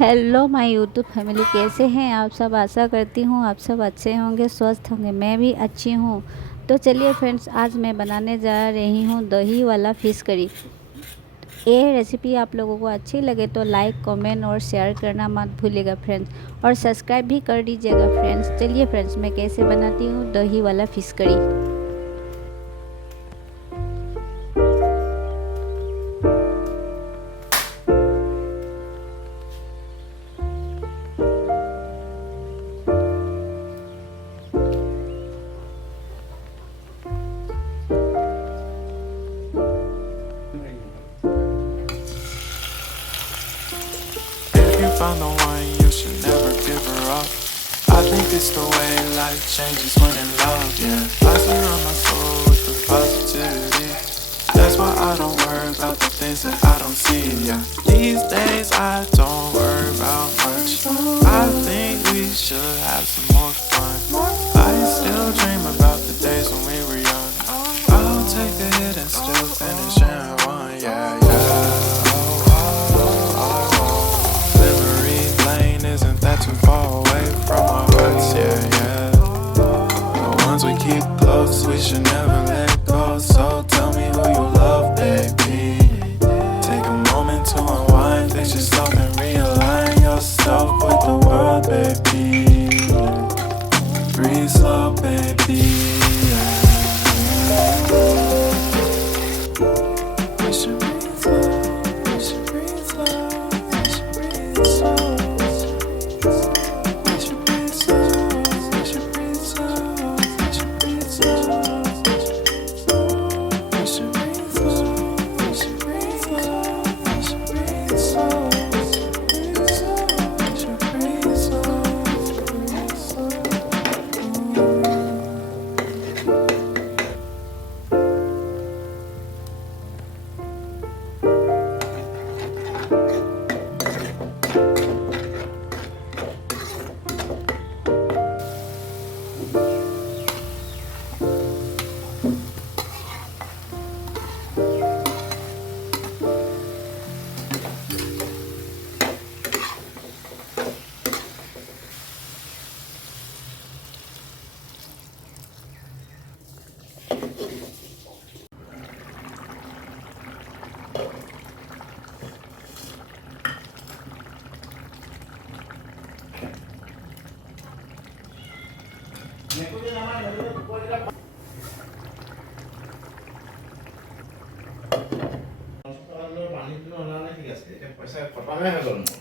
Hello my YouTube family, कैसे हैं आप सब। आशा करती हूँ आप सब अच्छे होंगे, स्वस्थ होंगे। मैं भी अच्छी हूँ। तो चलिए फ्रेंड्स, आज मैं बनाने जा रही हूँ दही वाला फ़िश करी। ये रेसिपी आप लोगों को अच्छी लगे तो लाइक कमेंट और शेयर करना मत भूलिएगा फ्रेंड्स, और सब्सक्राइब भी कर दीजिएगा फ्रेंड्स। चलिए फ्रेंड्स, मैं कैसे बनाती हूँ दही वाला fish curry. If you found the one, you should never give her up. I think it's the way life changes when in love, yeah. I surround my soul with the positivity. That's why I don't worry about the things that I don't see, yeah. These days I don't worry about much. I think we should have some more fun. I still dream about the days when we were young. I'll take a hit and still finish in one, yeah, yeah. Memory lane isn't that too far away from our hearts, yeah, yeah. The ones we keep close, we should never let go. So tell me who you love, baby. Take a moment to unwind, fix yourself and realign yourself with the world, baby. Breathe slow, baby, yeah. We should breathe slow, we should breathe slow, we should breathe slow. We should breathe slow, we should breathe slow, we should breathe slow. We should breathe slow, we should breathe slow, we should breathe slow. We should breathe slow, breathe slow. পানীটো নলালে ঠিক আছে, এতিয়া পইচা খতমে হৈ গ'ল মোৰ।